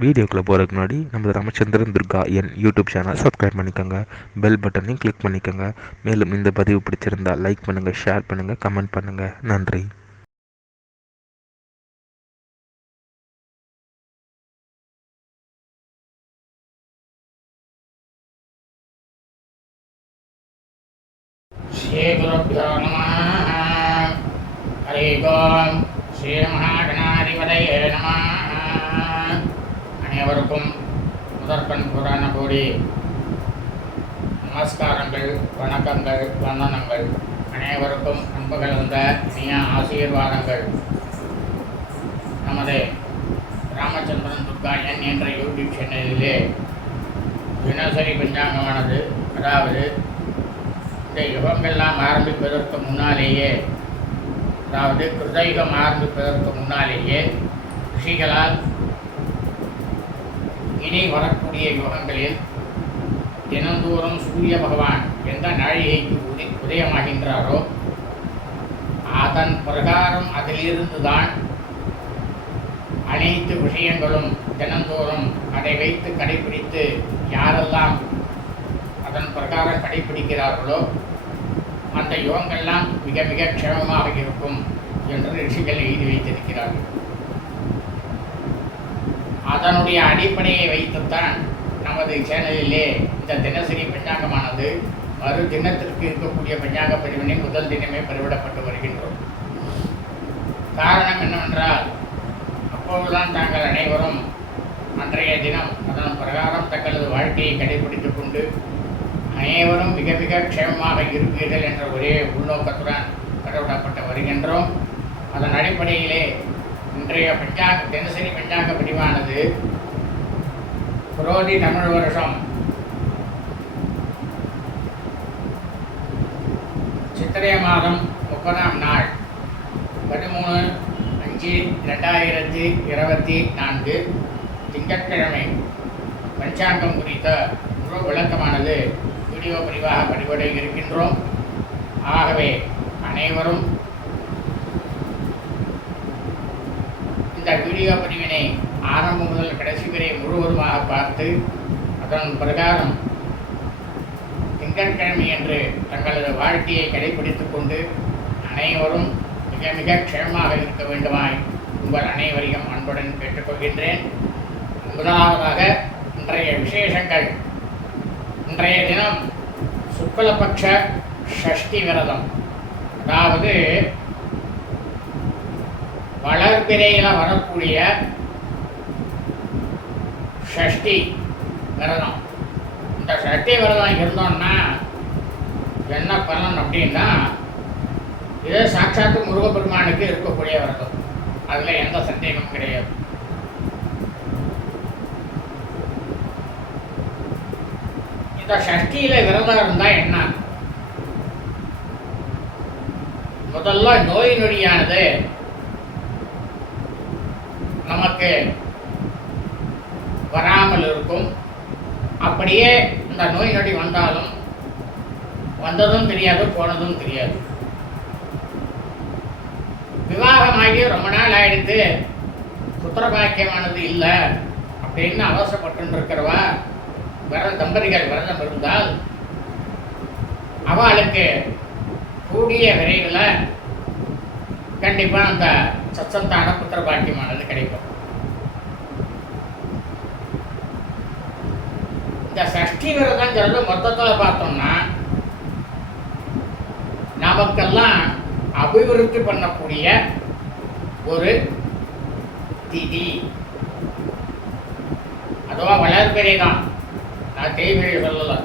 வீடியோக்குள்ளே போகிறதுக்கு முன்னாடி நம்ம ராமச்சந்திரன் துர்கா என் யூடியூப் சேனல் சப்ஸ்கிரைப் பண்ணிக்கோங்க. பெல் பட்டனையும் கிளிக் பண்ணிக்கோங்க. மேலும் இந்த பதிவு பிடிச்சிருந்தால் லைக் பண்ணுங்கள் ஷேர் பண்ணுங்கள் கமெண்ட் பண்ணுங்கள் நன்றி. ஸ்ரீகுருப்பியோ நம. ஹரி ஓம் ஸ்ரீ மகாகணாதிபதையே நம. அனைவருக்கும் முதற்கண் புராண கோடி நமஸ்காரங்கள் வணக்கங்கள் வந்தனங்கள். அனைவருக்கும் அன்பு கலந்த இனிய ஆசீர்வாதங்கள். நமது ராமச்சந்திரன் துர்காயன் என்ற யூடியூப் சேனலிலே தினசரி பஞ்சாங்கமானது. அதாவது இந்த யுகமெல்லாம் ஆரம்பிப்பதற்கு முன்னாலேயே அதாவது கிருதயுகம் ஆரம்பிப்பதற்கு முன்னாலேயே ரிஷிகளால் இனி வரக்கூடிய யுகங்களில் தினந்தோறும் சூரிய பகவான் எந்த நாழிகைக்கு உதி உதயமாகின்றாரோ அதன் பிரகாரம் அதிலிருந்து தான் அனைத்து விஷயங்களும் தினந்தோறும் அதை வைத்து கடைபிடித்து யாரெல்லாம் அதன் பிரகாரம் கடைபிடிக்கிறார்களோ அந்த யுகங்கள்லாம் மிக மிக க்ஷேமமாக இருக்கும் என்று ரிஷிகள் எழுதி வைத்திருக்கிறார்கள். அதனுடைய அடிப்படையை வைத்துத்தான் நமது சேனலிலே இந்த தினசரி பஞ்சாங்கமானது மறு தினத்திற்கு இருக்கக்கூடிய பஞ்சாங்க பிரிவினை முதல் தினமே பதிவிடப்பட்டு வருகின்றோம். காரணம் என்னவென்றால் அப்போதுதான் தாங்கள் அனைவரும் அன்றைய தினம் அதன் பிரகாரம் தங்களது வாழ்க்கையை கடைபிடித்துக் கொண்டு அனைவரும் மிக மிக க்ஷேமமாக இருப்பீர்கள் என்ற ஒரே உள்நோக்கத்துடன் பரவிடப்பட்டு வருகின்றோம். அதன் அடிப்படையிலே இன்றைய பஞ்சாங்க தினசரி பஞ்சாங்க பிரிவானது புரோதி தமிழ் வருஷம். சித்திரை மாதம் முப்பதாம் நாள் பதிமூணு அஞ்சு ரெண்டாயிரத்தி இருபத்தி நான்கு திங்கட்கிழமை. பஞ்சாங்கம் குறித்த முழு விளக்கமானது வீடியோ பதிவாக பதிவிட இருக்கின்றோம். ஆகவே அனைவரும் இந்த வீடியோ பதிவினை ஆரம்பம் முதல் கடைசி வரை முழுவதுமாக பார்த்து அதன் பிரகாரம் திங்கட்கிழமை என்று தங்களது வாழ்க்கையை கடைபிடித்துக் கொண்டு அனைவரும் மிக மிக க்ஷேமமாக இருக்க வேண்டுமாய் உங்கள் அனைவரையும் அன்புடன் கேட்டுக்கொள்கின்றேன். முதலாவதாக இன்றைய விசேஷங்கள். இன்றைய தினம் சுக்லபக்ஷ ஷஷ்டி விரதம். அதாவது வளர்பிறையில் வரக்கூடிய ஷஷ்டி விரதம். இந்த ஷஷ்டி விரதம் இருந்தோம்னா என்ன பலன் அப்படின்னா இது சாட்சாத்து முருகப்பெருமானுக்கு இருக்கக்கூடிய விரதம். அதில் எந்த சந்தேகமும் கிடையாது. இந்த சஷ்டியில் விரதம் இருந்தால் என்ன? முதல்ல நோய் நொடியானது நமக்கு வராமல் இருக்கும். அப்படியே இந்த நோய் நொடி வந்தாலும் வந்ததும் தெரியாது போனதும் தெரியாது. விவாகமாகி ரொம்ப நாள் ஆயிடுத்து புத்திரபாக்கியமானது இல்லை அப்படின்னு அவசரப்பட்டு இருக்கிறவா வர தம்பதிகள் விரதம் இருந்தால் அவளுக்கு கூடிய விரைவில் கண்டிப்பாக அந்த சச்சந்தான புத்திர பாக்கியமானது கிடைக்கும். இந்த சஷ்டி விரதங்கிறது மொத்தத்தில் பார்த்தோம்னா நமக்கெல்லாம் அபிவிருத்தி பண்ணக்கூடிய ஒரு திதி. அதுவா வளர்பிறை தான். நான் தேய்பிரை சொல்லலை.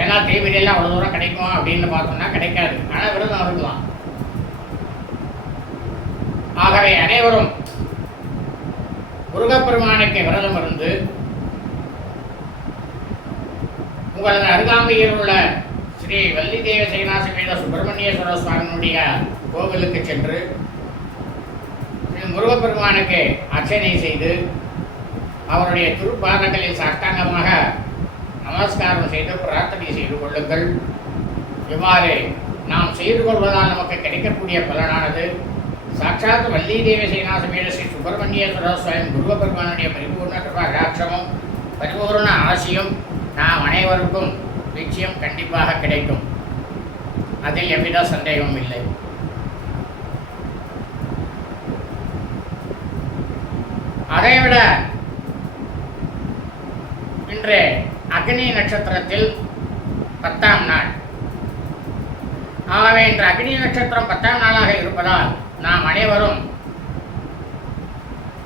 ஏன்னா தேய்பிரையெல்லாம் அவ்வளோ தூரம் கிடைக்கும் அப்படின்னு பார்த்தோம்னா கிடைக்காது. ஆனால் விரதம் இருக்கலாம். ஆகவே அனைவரும் முருகப்பெருமானுக்கு விரதம் இருந்து உங்களது அருகாமையில் உள்ள ஸ்ரீ வள்ளிதேவ சைனாசமேத சுப்பிரமணியேஸ்வர சுவாமியினுடைய கோவிலுக்கு சென்று ஸ்ரீ முருகப்பெருமானுக்கு அர்ச்சனை செய்து அவருடைய திருப்பாதங்களில் சாஷ்டாங்கமாக நமஸ்காரம் செய்து பிரார்த்தனை செய்து கொள்ளுங்கள். இவ்வாறு நாம் செய்து கொள்வதால் நமக்கு கிடைக்கக்கூடிய பலனானது சாட்சாத் வள்ளி தேவசேனா சமேத ஸ்ரீ சுப்பிரமணியேஸ்வர சுவாமி குருவ பெருமானுடைய பரிபூர்ண கிருபாகராட்சமும் பரிபூர்ண ஆசியும் நாம் அனைவருக்கும் நிச்சயம் கண்டிப்பாக கிடைக்கும். அதில் எவ்வித சந்தேகமும் இல்லை. அதைவிட இன்று அக்னி நட்சத்திரத்தில் பத்தாம் நாள். ஆகவே இன்று அக்னி நட்சத்திரம் பத்தாம் நாளாக இருப்பதால் நாம் அனைவரும்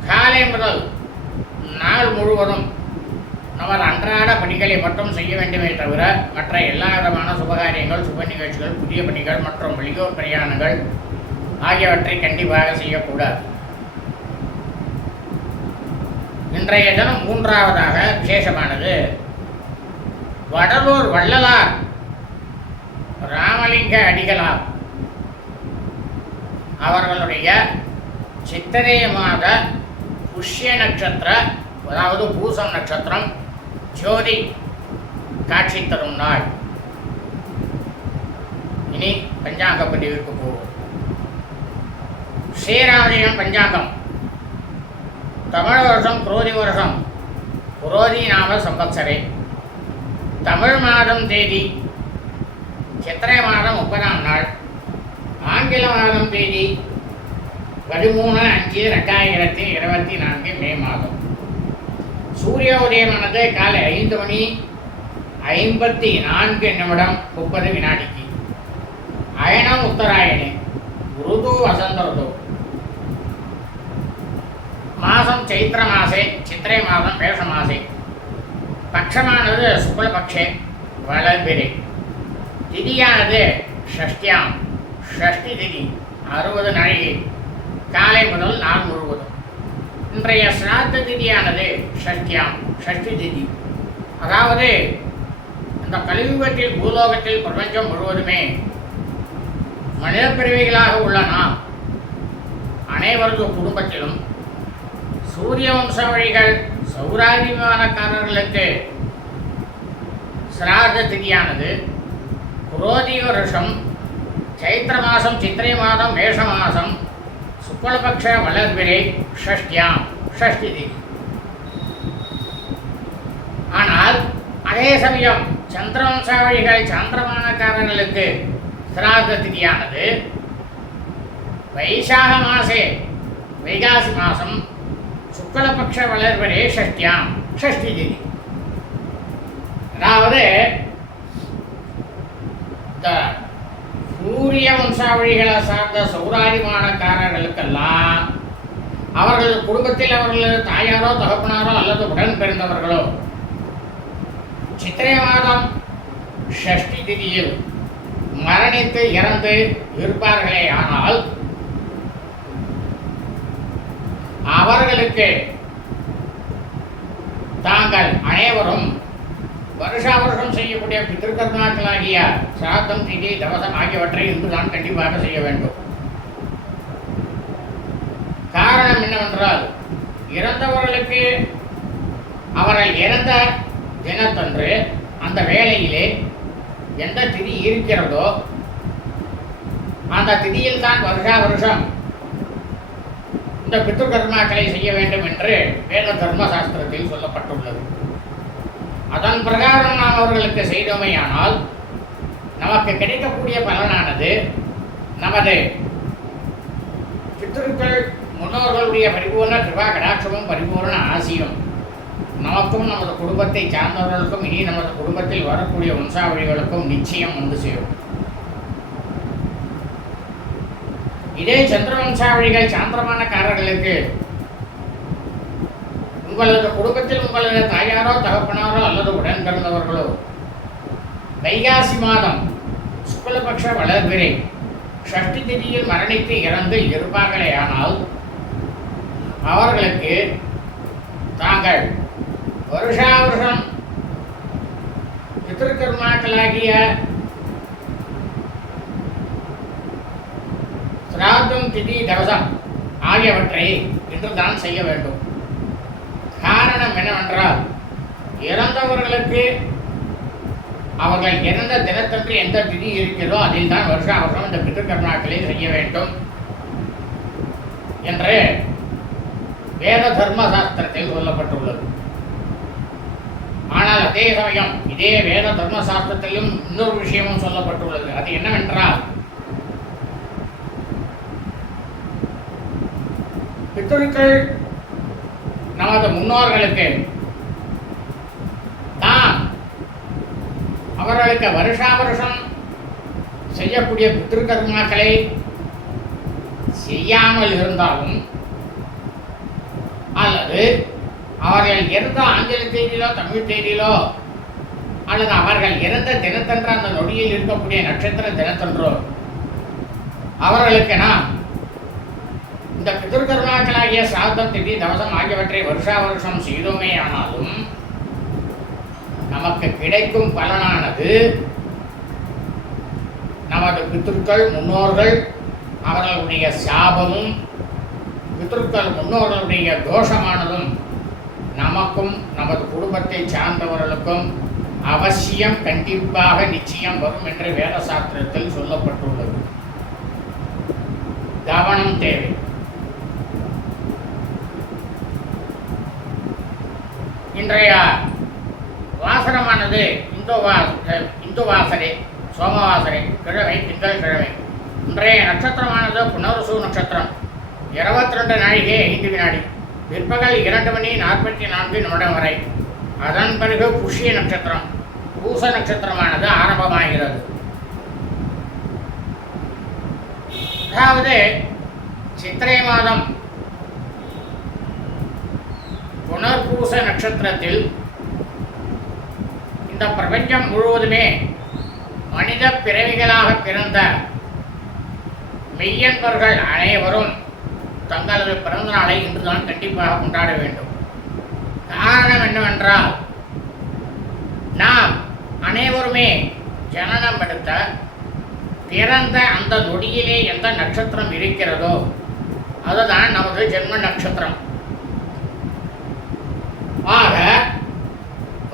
காலை முதல் நாள் முழுவதும் நமது அன்றாட பணிகளை மட்டும் செய்ய வேண்டுமே தவிர மற்ற எல்லா விதமான சுபகாரியங்கள் சுப நிகழ்ச்சிகள் புதிய பணிகள் மற்றும் வெளியூர் பிரயாணங்கள் ஆகியவற்றை கண்டிப்பாக செய்யக்கூடாது. இன்றைய தினம் மூன்றாவதாக விசேஷமானது. வடலூர் வள்ளலார் ராமலிங்க அடிகளார். அவர்களுடைய சித்திரை மாத புஷ்ய நட்சத்திர அதாவது பூசம் நட்சத்திரம் ஜோதி காட்சி தரும் நாள். இனி பஞ்சாங்க பதிவிற்கு போவோம். ஸ்ரீராமஜெயம் பஞ்சாங்கம். தமிழ் வருஷம் குரோதி வருஷம். குரோதி நாம சம்பத்சரே தமிழ் மாதம் தேதி சித்திரை மாதம் முப்பதாம் நாள். ஆங்கில மாதம் தேதி பதிமூணு அஞ்சு ரெண்டாயிரத்தி இருபத்தி நான்கு மே மாதம். சூரிய உதயமானது காலை ஐந்து மணி ஐம்பத்தி நான்கு நிமிடம் முப்பது வினாடிக்கு. அயனம் உத்தராயணி ருது வசந்த ருது. மாதம் சைத்திர மாசே சித்திரை மாதம் மேஷ மாசே. பட்சமானது சுக்லபக்ஷே வளர்பிரே திதியானது ஷஷ்டியாம். ஷஷ்டி திதி அறுபது நாழிகை. காலை முதல் நாள் முழுவதும். இன்றைய சிராத்த திதியானது ஷஷ்டியாம் ஷஷ்டி திதி. அதாவது இந்த கலியுகத்தில் பூலோகத்தில் பிரபஞ்சம் முழுவதுமே மனித பிறவிகளாக உள்ள நாம் அனைவரது குடும்பத்திலும் சூரிய வம்சாவழிகள் சௌராதிமானக்காரர்களுக்கு சிராத திதியானது குரோதி வருஷம் சைத்திர மாதம் சித்திரை மாதம் மேஷ மாதம் சுக்லபக்ஷ வளர்பிரை ஷஷ்டியாம். ஷஷ்டி திதி ஆனால் அதே சமயம் சந்திரவம்சாவளிகள் சந்திரமானக்காரர்களுக்கு சிராத திதியானது வைசாக மாசே வைகாசி மாசம் சுக்லபக்ஷ வளர்வரே ஷஷ்டியாம் ஷஷ்டி திதி அதாவது இந்த சூரிய வம்சாவளிகளை சார்ந்த சௌராரிமானக்காரர்களுக்கெல்லாம் அவர்கள் குடும்பத்தில் அவர்களது தாயாரோ தகப்பனாரோ அல்லது உடன் பிறந்தவர்களோ சித்திரை மாதம் ஷஷ்டி திதியில் மரணித்து இறந்து இருப்பார்களே ஆனால் அவர்களுக்கு தாங்கள் அனைவரும் வருஷா வருஷம் செய்யக்கூடிய பித்திருக்கர்மாக்களாகிய சாத்தம் திதி தவசம் ஆகியவற்றை இன்று தான் கண்டிப்பாக செய்ய வேண்டும். காரணம் என்னவென்றால் இறந்தவர்களுக்கு அவரை இறந்த தினத்தன்று அந்த வேளையிலே எந்த திதி இருக்கிறதோ அந்த திதியில் தான் வருஷா வருஷம் இந்த பித்ருகர்மாக்களை செய்ய வேண்டும் என்று வேத தர்மசாஸ்திரத்தில் சொல்லப்பட்டுள்ளது. அதன் பிரகாரம் நாம் அவர்களுக்கு செய்தோமையானால் நமக்கு கிடைக்கக்கூடிய பலனானது நமது பித்திருக்கள் முன்னோர்களுடைய பரிபூர்ண கிருபா கடாட்சமும் பரிபூர்ண ஆசியும். நமக்கும் நமது குடும்பத்தை சார்ந்தவர்களுக்கும் இனி நமது குடும்பத்தில் வரக்கூடிய வம்சாவழிகளுக்கும் நிச்சயம் வந்து சேரும். இதே சந்திர வம்சாவழிகள் சாந்திரமானக்காரர்களுக்கு உங்களது குடும்பத்தில் உங்களது தாயாரோ தகப்பனாரோ அல்லது உடன் பிறந்தவர்களோ வைகாசி மாதம் சுக்லபக்ஷ வளர்கிறேன் ஷஷ்டி திதியில் மரணித்து இறந்து இருப்பார்களே ஆனால் அவர்களுக்கு தாங்கள் வருஷா வருஷம் பித்திருக்கர்மாக்களாகிய சிராத்தம் திதி தவசம் ஆகியவற்றை இன்றுதான் செய்ய வேண்டும். காரணம் என்னவென்றால் இறந்தவர்களுக்கு அவர்கள் இறந்த தினத்தன்று எந்த திதி இருக்கிறதோ அதில் தான் வருஷா வருஷம் இந்த பித்திருக்கர்மாக்களை செய்ய வேண்டும் என்று வேத தர்ம சாஸ்திரத்தில் சொல்லப்பட்டுள்ளது. ஆனால் அதே சமயம் இதே வேத தர்ம சாஸ்திரத்திலும் இன்னொரு விஷயமும் சொல்லப்பட்டுள்ளது. அது என்னவென்றால் பித்ருக்கள் நமது முன்னோர்களுக்கு தாம் அவர்களுக்கு வருஷா வருஷம் செய்யக்கூடிய பித்ருகர்மாக்களை செய்யாமல் இருந்தாலும் அல்லது அவர்கள் இருந்த ஆங்கில தேதியிலோ தமிழ் தேதியிலோ அல்லது அவர்கள் இறந்த தினத்தன்று அந்த நொடியில் இருக்கக்கூடிய நட்சத்திர தினத்தன்றோ அவர்களுக்கு நாம் இந்த பிதர்கருணாக்களாகிய சாத்தம் திதி தவசம் ஆகியவற்றை வருஷா வருஷம் செய்தோமே ஆனாலும் நமக்கு கிடைக்கும் பலனானது நமது பித்திருக்கள் முன்னோர்கள் அவர்களுடைய சாபமும் பித்ருக்கள் முன்னோர்களுடைய தோஷமானதும் நமக்கும் நமது குடும்பத்தை சார்ந்தவர்களுக்கும் அவசியம் கண்டிப்பாக நிச்சயம் வரும் என்று வேத சாஸ்திரத்தில் சொல்லப்பட்டுள்ளது. கவனம் தேவை. இன்றைய வாசனமானது இந்து வா இந்து வாசனை சோமவாசனை கிழமை திங்கள் கிழமை. இன்றைய நட்சத்திரமானது புனர்சு நட்சத்திரம். இருபத்தி ரெண்டு நாழிகை ஐந்து வினாடி. பிற்பகல் இரண்டு மணி நாற்பத்தி நான்கு நிமிடம் வரை. அதன் பிறகு புஷ்ய நட்சத்திரம் பூச நட்சத்திரமானது ஆரம்பமாகிறது. அதாவது சித்திரை மாதம் புனர்பூச நட்சத்திரத்தில் இந்த பிரபஞ்சம் முழுவதுமே மனித பிறவிகளாக பிறந்த மெய்யன்பர்கள் அனைவரும் தங்களது பிறந்த நாளை இன்றுதான் கண்டிப்பாக கொண்டாட வேண்டும். காரணம் என்னவென்றால் நாம் அனைவருமே ஜனனம் எடுத்த பிறந்த அந்த நொடியிலே எந்த நட்சத்திரம் இருக்கிறதோ அதுதான் நமது ஜென்ம நட்சத்திரம். ஆக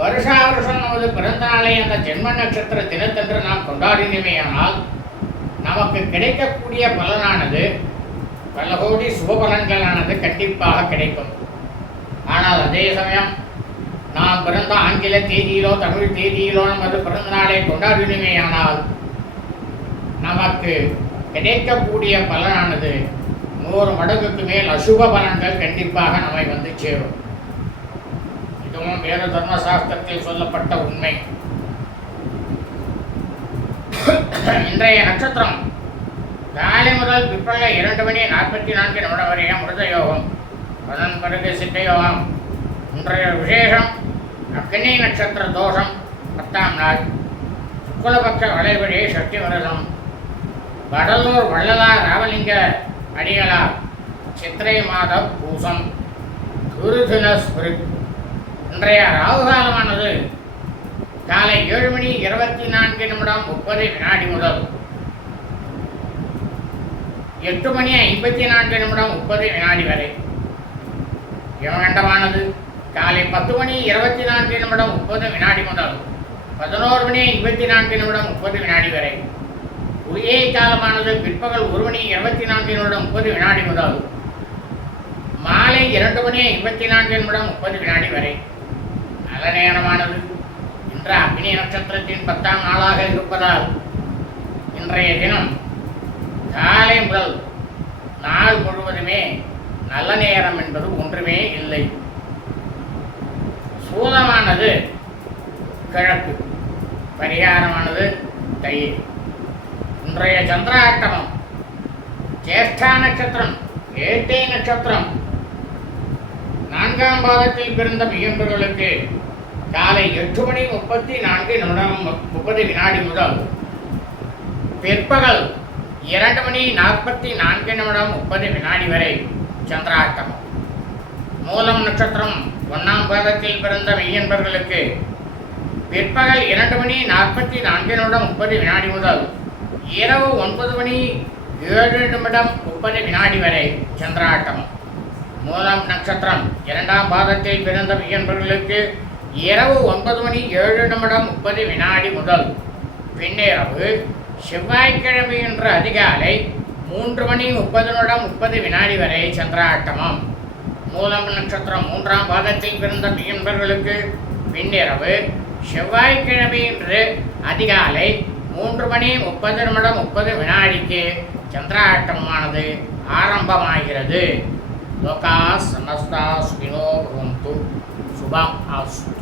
வருஷா வருஷம் நமது பிறந்த நாளை அந்த ஜென்ம நட்சத்திர தினத்தன்று நாம் கொண்டாடினமேயானால் நமக்கு கிடைக்கக்கூடிய பலனானது பல கோடி சுபபலன்களானது கண்டிப்பாக கிடைக்கும். ஆனால் அதே சமயம் நாம் பிறந்த ஆங்கில தேதியிலோ தமிழ் தேதியிலோ நமது பிறந்த நாளை கொண்டாடினமேயானால் நமக்கு கிடைக்கக்கூடிய பலனானது நூறு மடங்குக்கு மேல் அசுப பலன்கள் கண்டிப்பாக நம்மை வந்து சேரும். இதுவும் வேத தர்மசாஸ்திரத்தில் சொல்லப்பட்ட உண்மை. இன்றைய நட்சத்திரம் காலை முதல் பிற்பகல் இரண்டு மணி நாற்பத்தி நான்கு நிமிடம் வரைய மிருத யோகம் அதன் பிறகு சித்த யோகம் இன்றைய விசேஷம் அக்னி நட்சத்திர தோஷம் பத்தாம் நாள். சுக்குலபக்ஷ வளைவழி சக்தி விரதம் வடலூர் வள்ளலார் ராவலிங்க அடிகளார் சித்திரை மாத பூசம். குருதினஸ் இன்றைய ராகுகாலமானது. காலை ஏழு மணி இருபத்தி நான்கு நிமிடம் முப்பது வினாடி முதல். எட்டு மணி ஐம்பத்தி நான்கு நிமிடம் முப்பது வினாடி வரை. யமகண்டமானது காலை பத்து மணி இருபத்தி நான்கு நிமிடம் முப்பது வினாடி முதல் பதினோரு மணி ஐம்பத்தி நான்கு நிமிடம் முப்பது வினாடி வரை. உரிய காலமானது பிற்பகல் ஒரு மணி இருபத்தி நான்கு நிமிடம் முப்பது வினாடி முதல் மாலை இரண்டு மணி ஐம்பத்தி நான்கு நிமிடம் முப்பது வினாடி வரை. நல்ல நேரமானது. இன்று அக்னி நட்சத்திரத்தின் பத்தாம் நாளாக இருப்பதால் இன்றைய தினம் காலை முதல் நாள் முழுவதுமே நல்ல நேரம் என்பது ஒன்றுமே இல்லை. சூலமானது கிழக்கு பரிகாரமானது தயிர் இன்றைய சந்திராட்டமம் ஜேஷ்டா நட்சத்திரம் ஏட்டை நட்சத்திரம். நான்காம் பாதத்தில் பிறந்த மியம்பர்களுக்கு காலை எட்டு மணி முப்பத்தி நான்கு நிமிடம் முப்பது வினாடி முதல். பிற்பகல் இரண்டு மணி நாற்பத்தி நான்கு நிமிடம் முப்பது வினாடி வரை சந்திராஷ்டமம் மூலம் நட்சத்திரம் ஒன்றாம் பாதத்தில் பிறந்த மெய்யன்பர்களுக்கு பிற்பகல் இரண்டு மணி நாற்பத்தி நான்கு நிமிடம் முப்பது வினாடி முதல் இரவு ஒன்பது மணி ஏழு நிமிடம் முப்பது வினாடி வரை சந்திராட்டமம் மூலம் நட்சத்திரம் இரண்டாம் பாதத்தில் பிறந்த மெய்யன்பர்களுக்கு இரவு ஒன்பது மணி ஏழு நிமிடம் முப்பது வினாடி முதல். பின்னிரவு செவ்வாய்க்கிழமை என்ற அதிகாலை மூன்று மணி முப்பது நிமிடம் முப்பது வினாடி வரை சந்திராட்டமம். மூலம் நட்சத்திரம் மூன்றாம் பாதத்தில் பிறந்த என்பவர்களுக்கு பின்னிரவு. செவ்வாய்க்கிழமை இன்று அதிகாலை மூன்று மணி முப்பது நிமிடம் முப்பது வினாடிக்கு சந்திராட்டமானது ஆரம்பமாகிறது. லோகா சமஸ்தா சுகினோ பவந்து. சுபம் அஸ்து